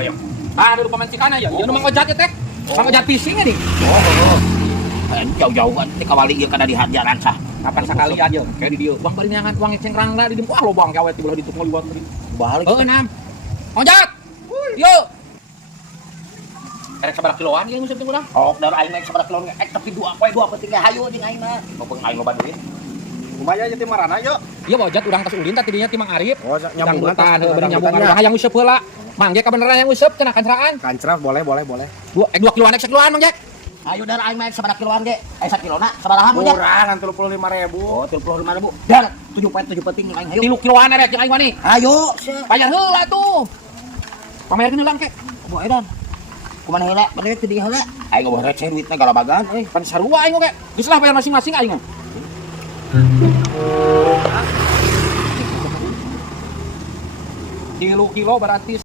ada yang. Ah, ada lupa mancikan aja. Ya memang ojat teh. Mang ojat fishing nih. Jauh-jauh kan kawali ieu kana di jalan sah. Kapan sekali aja kayak di dieu. Uang bari neangan uang eceng rangga di dieu. Wah, lobang gawe ti belah dituk ngaliwat tadi. Balik. Heuh, nam. Ojat. Yuk. Erek sabar kiloan ieu nguseup urang. Oh, dari aing naik sabaraha kilo tapi dua poe dua penting hayu jeung aing mah. Mumpung aing loba duit. Kumaya jadi marana yuk. Iya ojat urang tas ulin tadi dinya ti Mang Arif. Oh, nyambungan Dangdutan, heuh, nyambungan. Hayang useup heula. Mang Jack kebeneran yang useup cenah kanceraan. Kancraf boleh. 2 kiloan ek kiloan Mang Jack. Ayo dar aing naik sabaraha kiloan ge. 1 kilona sabaraha mun jak? Kurangan 35.000. Oh, 35.000. Dan 7 penting aing hayu. 3 kiloan erek jeung aing mah nih. Ayo, sia. Bayar heula tuh. Pamerkeun heula engke. Boe dan. Kumaha heula? Bade teu dieu heula. Aing eueuh rek duitna galabagan euy. Pan sarua aing oge. Geus lah bayar masing-masing aing mah. Kilo berarti